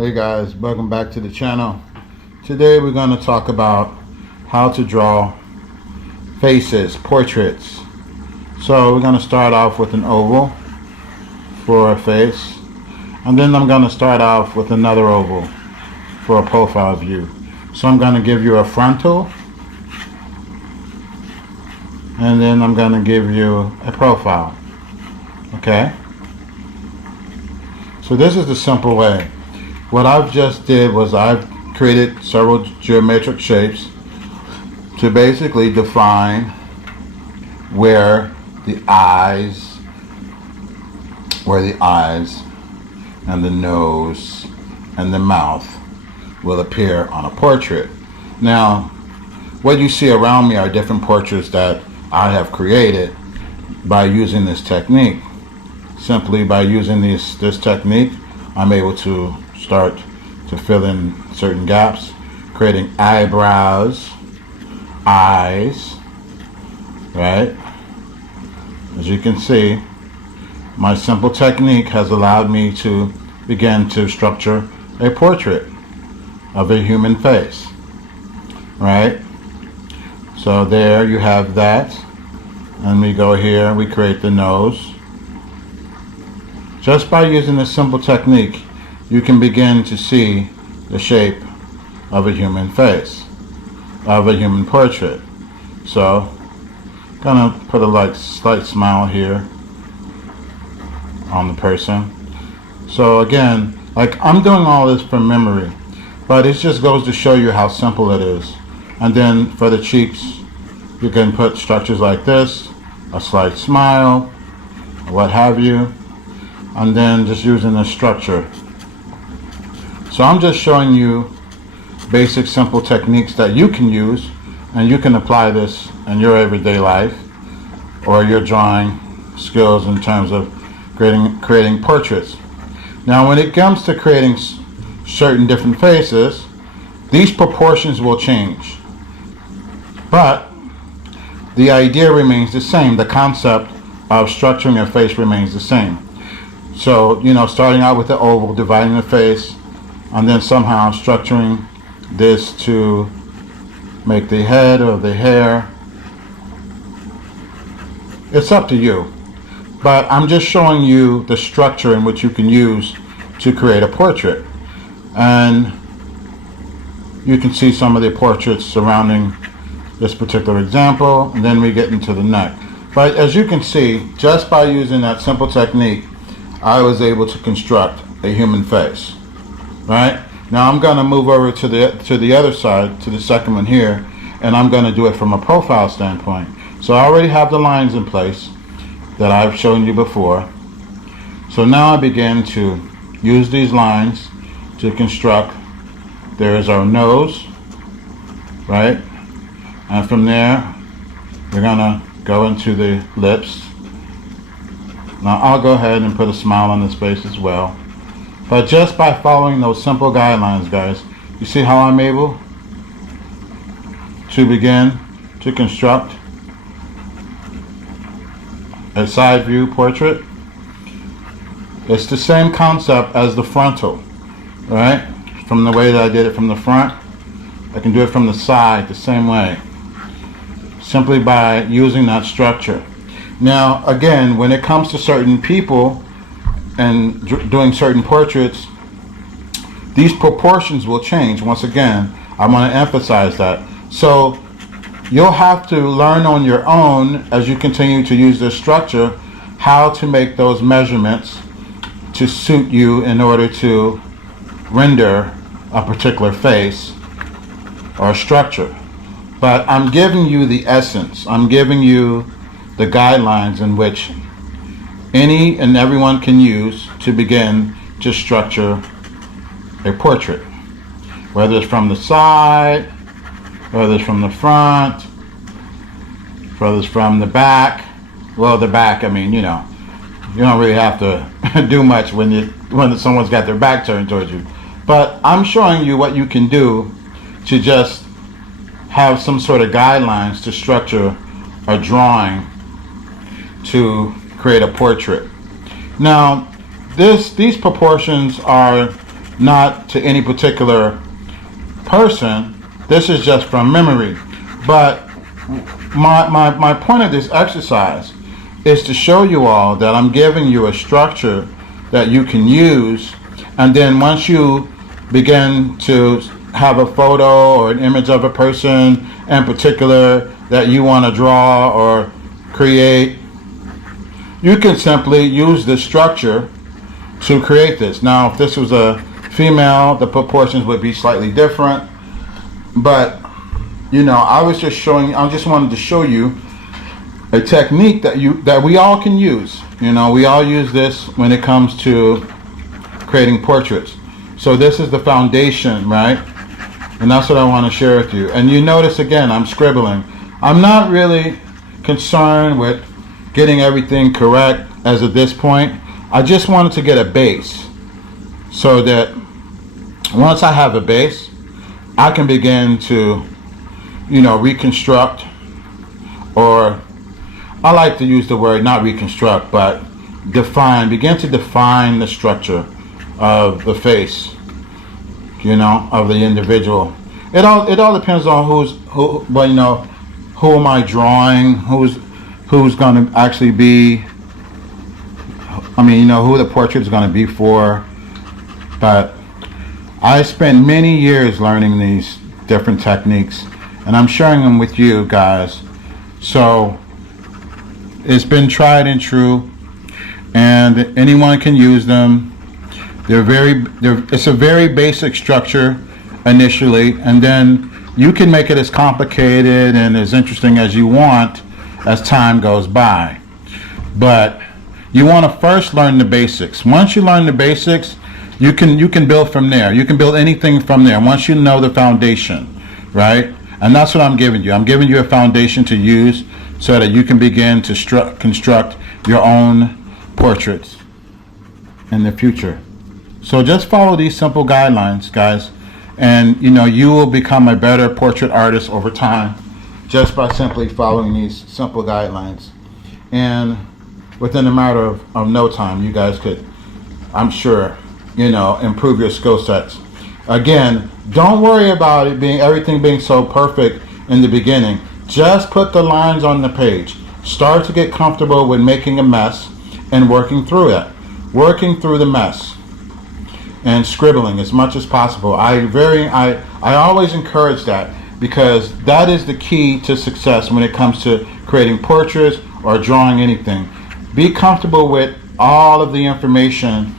Hey guys, welcome back to the channel. Today we're going to talk about how to draw faces, portraits. So we're going to start off with an oval for a face, and then I'm going to start off with another oval for a profile view. So I'm going to give you a frontal, and then I'm going to give you a profile. Okay? So this is the simple way. What I've just did was I've created several geometric shapes to basically define where the eyes and the nose and the mouth will appear on a portrait. Now, what you see around me are different portraits that I have created by using this technique. Simply by using this technique, I'm able to start to fill in certain gaps, creating eyebrows, eyes, right? As you can see, my simple technique has allowed me to begin to structure a portrait of a human face, right? So there you have that, and we go here, we create the nose. Just by using this simple technique, you can begin to see the shape of a human face, of a human portrait. So, gonna put a slight smile here on the person. So again, I'm doing all this from memory, but it just goes to show you how simple it is. And then for the cheeks, you can put structures like this, a slight smile, what have you, and then just using the structure. So I'm just showing you basic simple techniques that you can use, and you can apply this in your everyday life or your drawing skills in terms of creating portraits. Now when it comes to creating certain different faces, these proportions will change, but the idea remains the same. The concept of structuring a face remains the same. So, starting out with the oval, dividing the face, and then somehow structuring this to make the head or the hair. It's up to you. But I'm just showing you the structure in which you can use to create a portrait. And you can see some of the portraits surrounding this particular example, and then we get into the neck. But as you can see, just by using that simple technique, I was able to construct a human face. Right? Now I'm going to move over to the other side, to the second one here, and I'm going to do it from a profile standpoint. So I already have the lines in place that I've shown you before. So now I begin to use these lines to construct. There is our nose, right? And from there, we're going to go into the lips. Now I'll go ahead and put a smile on this face as well. But just by following those simple guidelines, guys, you see how I'm able to begin to construct a side view portrait? It's the same concept as the frontal, right? From the way that I did it from the front, I can do it from the side the same way, simply by using that structure. Now, again, when it comes to certain people and doing certain portraits, these proportions will change. Once again, I want to emphasize that. So you'll have to learn on your own as you continue to use this structure how to make those measurements to suit you in order to render a particular face or structure. But I'm giving you the essence. I'm giving you the guidelines in which any and everyone can use to begin to structure a portrait, whether it's from the side, whether it's from the front, whether it's from the back. Well, the back, you don't really have to do much when someone's got their back turned towards you. But I'm showing you what you can do to just have some sort of guidelines to structure a drawing to create a portrait. Now, these proportions are not to any particular person. This is just from memory. But my point of this exercise is to show you all that I'm giving you a structure that you can use, and then once you begin to have a photo or an image of a person in particular that you want to draw or create, you can simply use this structure to create this. Now, if this was a female, the proportions would be slightly different, but you know, I just wanted to show you a technique that we all can use. You know, we all use this when it comes to creating portraits. So this is the foundation, right? And that's what I want to share with you. And you notice again, I'm scribbling. I'm not really concerned with getting everything correct as of this point. I just wanted to get a base so that once I have a base, I can begin to, you know, reconstruct, or I like to use the word not reconstruct, but begin to define the structure of the face, you know, of the individual. It all depends on who am I drawing, who's going to actually be, I mean, you know, who the portrait is going to be for. But I spent many years learning these different techniques, and I'm sharing them with you guys. So it's been tried and true, and anyone can use them. It's a very basic structure initially, and then you can make it as complicated and as interesting as you want as time goes by. But you want to first learn the basics. Once you learn the basics, you can build from there. You can build anything from there once you know the foundation, right? And that's what I'm giving you. I'm giving you a foundation to use so that you can begin to construct your own portraits in the future. So just follow these simple guidelines, guys, and you know, you will become a better portrait artist over time just by simply following these simple guidelines. And within a matter of no time, you guys could, I'm sure, you know, improve your skill sets. Again, don't worry about everything being so perfect in the beginning. Just put the lines on the page. Start to get comfortable with making a mess and working through it. Working through the mess and scribbling as much as possible. I always encourage that, because that is the key to success when it comes to creating portraits or drawing anything. Be comfortable with all of the information,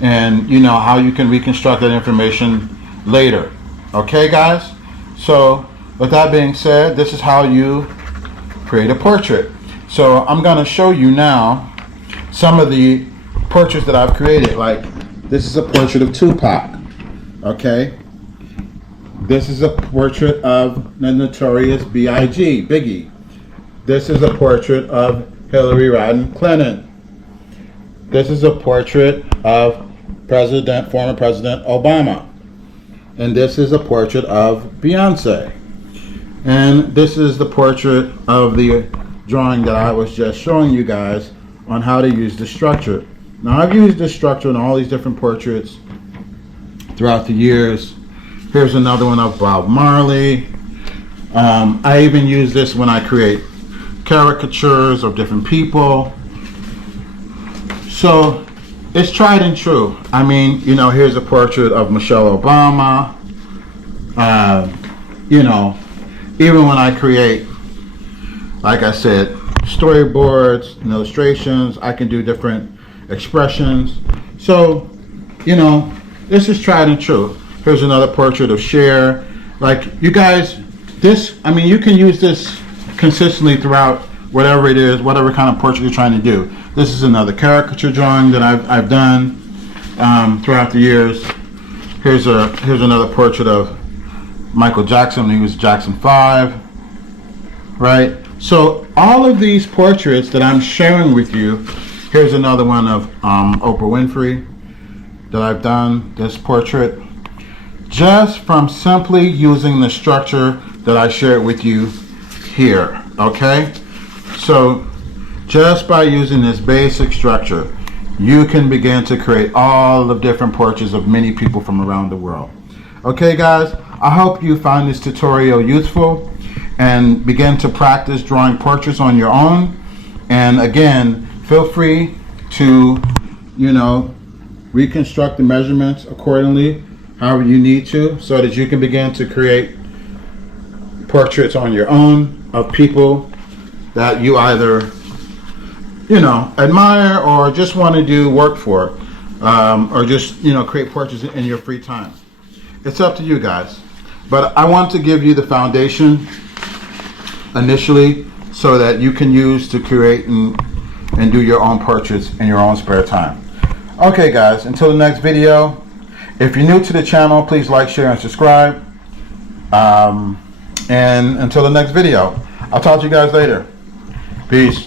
and you know how you can reconstruct that information later. Okay, guys? So with that being said, this is how you create a portrait. So I'm going to show you now some of the portraits that I've created. Like, this is a portrait of Tupac. Okay? This is a portrait of the notorious B.I.G., Biggie. This is a portrait of Hillary Rodham Clinton. This is a portrait of former President Obama. And this is a portrait of Beyonce. And this is the portrait of the drawing that I was just showing you guys on how to use the structure. Now, I've used this structure in all these different portraits throughout the years. Here's another one of Bob Marley. I even use this when I create caricatures of different people. So it's tried and true. I mean, you know, here's a portrait of Michelle Obama. You know, even when I create, like I said, storyboards and illustrations, I can do different expressions. So, you know, this is tried and true. Here's another portrait of Cher. Like, you guys, I mean, you can use this consistently throughout whatever it is, whatever kind of portrait you're trying to do. This is another caricature drawing that I've done throughout the years. Here's another portrait of Michael Jackson when he was Jackson 5, right? So all of these portraits that I'm sharing with you, here's another one of Oprah Winfrey that I've done, this portrait, just from simply using the structure that I shared with you here, okay? So just by using this basic structure, you can begin to create all the different portraits of many people from around the world. Okay guys, I hope you find this tutorial useful and begin to practice drawing portraits on your own. And again, feel free to, reconstruct the measurements accordingly, however you need to, so that you can begin to create portraits on your own of people that you either, admire or just want to do work for, or just, create portraits in your free time. It's up to you guys. But I want to give you the foundation initially so that you can use to create and do your own portraits in your own spare time. Okay guys, until the next video, if you're new to the channel, please like, share, and subscribe. And until the next video, I'll talk to you guys later. Peace.